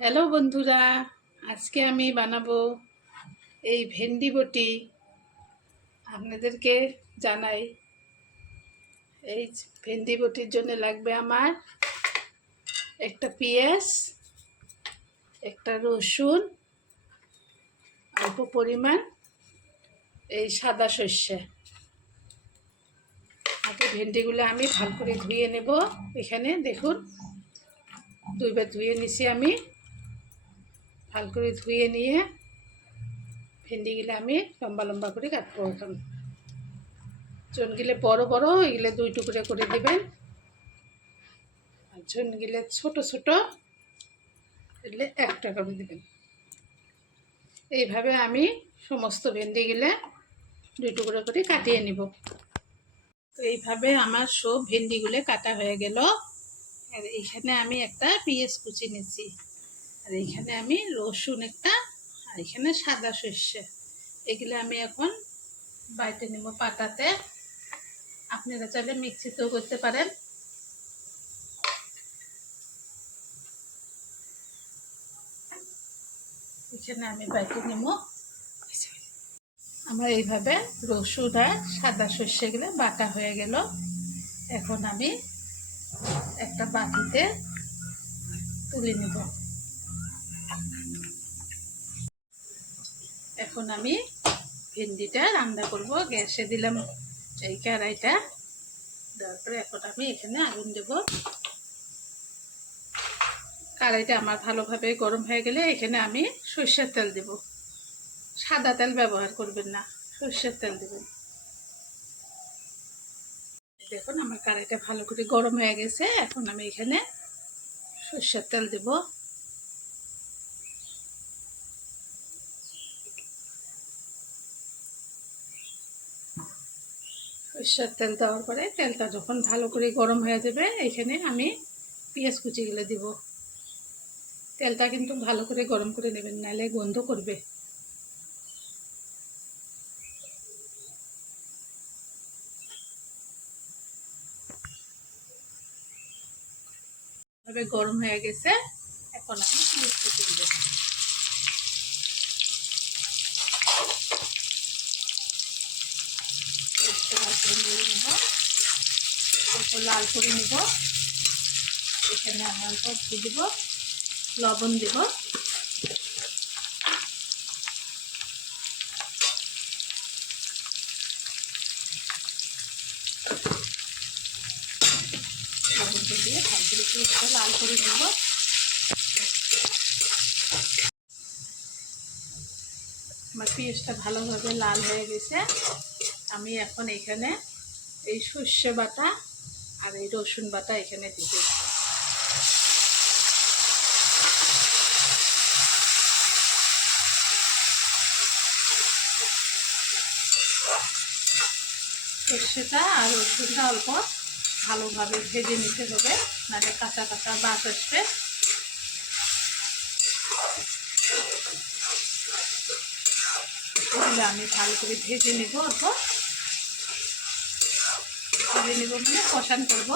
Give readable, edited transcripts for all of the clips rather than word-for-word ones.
Hello বন্ধুরা, আজকে আমি বানাবো এই ভেন্ডি বটি। আপনাদেরকে জানাই, এই ভেন্ডি বটির জন্য লাগবে আমার একটা পেঁয়াজ, একটা রসুন, অল্প পরিমাণ এই সাদা সর্ষে। আগে ভেন্ডিগুলো আমি ভালো করে ধুয়ে নেব। এখানে দেখুন, দুইবার ধুয়ে নিছি আমি। ভালো করে ধুয়ে নিয়ে ভেন্ডিগুলো আমি লম্বা লম্বা করে কাটবো। এখন চুনগুলো বড় বড়, এগুলো 2 টুকরো করে দেবেন। আর চুনগুলো ছোট ছোট, এগুলো 1টা করে দেবেন। এইভাবে আমি সমস্ত ভেন্ডিগুলো 2 টুকরো করে কাটিয়ে নিব। তো এইভাবে আমার সব ভেন্ডিগুলো কাটা হয়ে গেল। আর এইখানে আমি একটা পেঁয়াজ কুচি নিয়েছি, আর এইখানে আমি রসুন একটা, আর এখানে সাদা সর্ষে। এগুলো আমি এখন বাইটে নেব পাটাতে। আপনারা চাইলে মিক্সিতেও করতে পারেন। এখানে আমি বাইটে নেব। আমার এইভাবে রসুন আর সাদা সর্ষেগুলো বাটা হয়ে গেল। এখন আমি একটা বাটিতে তুলে নেব। এখন আমি ভেন্ডিটা রান্না করব। গ্যাসে দিলাম এই কড়াইটা, তারপরে এখন আমি এখানে আগুন দেব। কড়াইটা আমার ভালোভাবে গরম হয়ে গেলে এখানে আমি সরষের তেল দেব। সাদা তেল ব্যবহার করবেন না, সরষের তেল দেবেন। দেখুন আমার কড়াইটা ভালো করে গরম হয়ে গেছে। এখন আমি এখানে সরষের তেল দেব। সরষের তেল দেওয়ার পরে তেলটা যখন ভালো করে গরম হয়ে যাবে, এখানে আমি পেঁয়াজ কুচিগুলো দিব। তেলটা কিন্তু ভালো করে গরম করে নেবেন, নাহলে গন্ধ করবে। তবে গরম হয়ে গেছে, এখন আমি পেঁয়াজ কুচি দেব। লাল করে নিব। এখানে আমি অল্প দিব, লবণ দিব। লবণটা দিয়ে ভালো করে পেঁয়াজটা লাল করে নেব। আমার পেঁয়াজটা ভালোভাবে লাল হয়ে গেছে। আমি এখন এখানে এই সর্ষে বাটা আর এই রসুন বাটা এখানে দিব। সর্ষেটা আর রসুনটা অল্প ভালোভাবে ভেজে নিতে হবে, নাহলে কাঁচা কাঁচা বাস আসবে। এগুলো আমি ভালো করে ভেজে নেব। অল্প ভেজে নেব মানে কষান করব।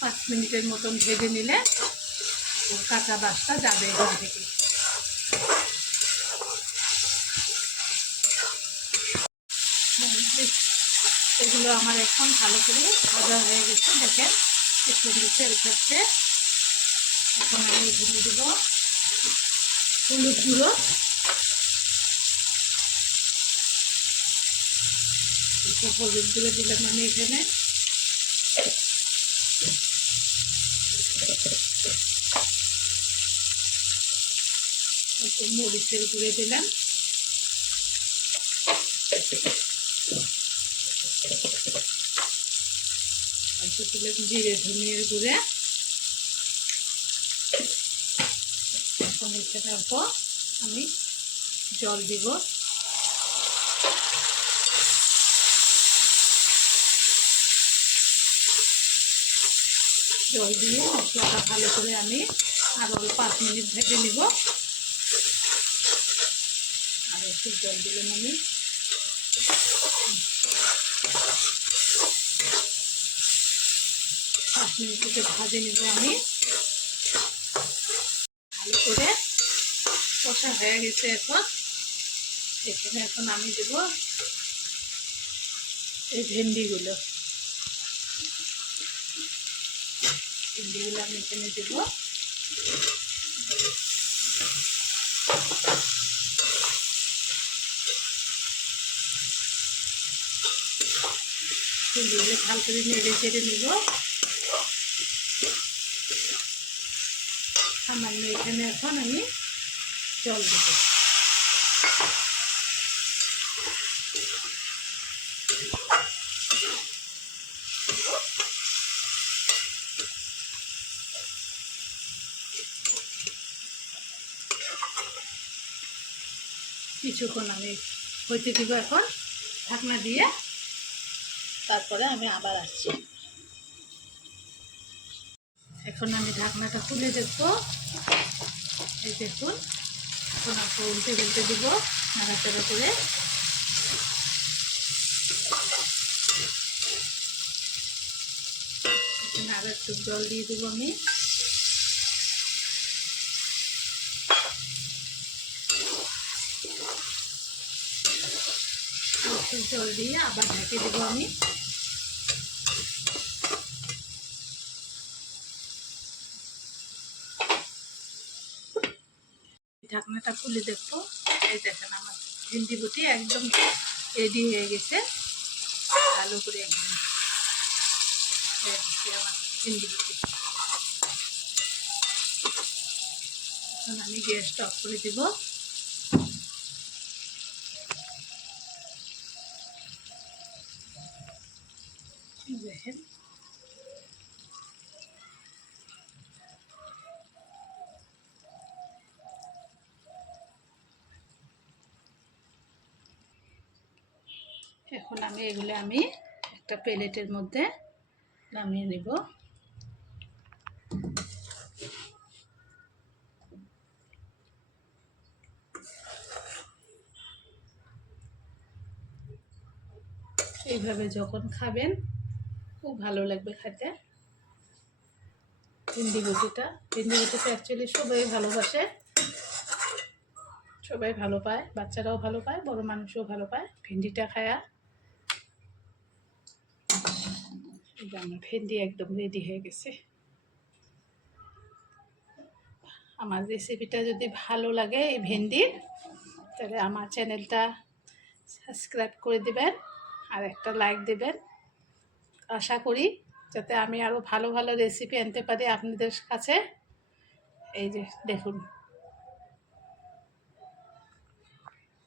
পাঁচ মিনিটের মতন ভেজে নিলে কাঁচা বাসটা যাবে এখান থেকে। এগুলো আমার এখন ভালো করে ভাজা হয়ে গেছে। দেখেন সুন্দর তেল ছাড়ছে। এখন আমি এখানে দেব হলুদ গুঁড়ো, হলুদ গুঁড়ো দিলাম আমি এখানে। মরিচের গুঁড়ো দিলাম। দিলাম জিরে ধনিয়ার গুঁড়ে। এখন এখানে অল্প আমি জল দিব। জল দিয়ে মশলাটা ভালো করে আমি আরও 5 মিনিট ভেজে নিব। আর একটু জল দিলাম আমি। মিনিটে ভাজে নেব আমি। ভালো করে কষা হয়ে গেছে। এখন আমি দেব এই ভেন্ডিগুলো আমি এখানে দেব। ভেন্ডিগুলো ভালো করে নেড়ে চেড়ে নেব। সামান্য এখানে এখন আমি জল দেব। কিছুক্ষণ আমি হইতে দিব। এখন ঢাকনা দিয়ে তারপরে আমি আবার আসছি। এখন আমি ঢাকনাটা খুলে দেখব। এই দেখুন, এখন আপনি উল্টে উল্টে দিব নাড়াচাড়া করে। এখানে আরও একটু জল দিয়ে দেবো আমি। একটু জল দিয়ে আবার ঢেকে দেবো আমি। ঢাকনাটা খুলে দেখবো। এই দেখেন আমার ভেন্ডি বটি একদম রেডি হয়ে গেছে। ভালো করে একদম হয়ে গেছে আমার ভেন্ডি বটি। এখন আমি গ্যাসটা অফ করে দেব। দেখেন এখন এগুলো আমি একটা প্লেটের মধ্যে নামিয়ে নেব। এইভাবে যখন খাবেন খুব ভালো লাগবে খেতে। ভেন্ডি বটিটা অ্যাকচুয়ালি সবাই ভালোবাসে, সবাই ভালো পায়, বাচ্চারাও ভালো পায়, বড় মানুষও ভালো পায় ভেন্ডিটা খায়া। আমার ভেন্ডি একদম রেডি হয়ে গেছে। আমার রেসিপিটা যদি ভালো লাগে এই ভেন্ডির, তাহলে আমার চ্যানেলটা সাবস্ক্রাইব করে দেবেন আর একটা লাইক দেবেন। আশা করি যাতে আমি আরও ভালো ভালো রেসিপি আনতে পারি আপনাদের কাছে। এই যে দেখুন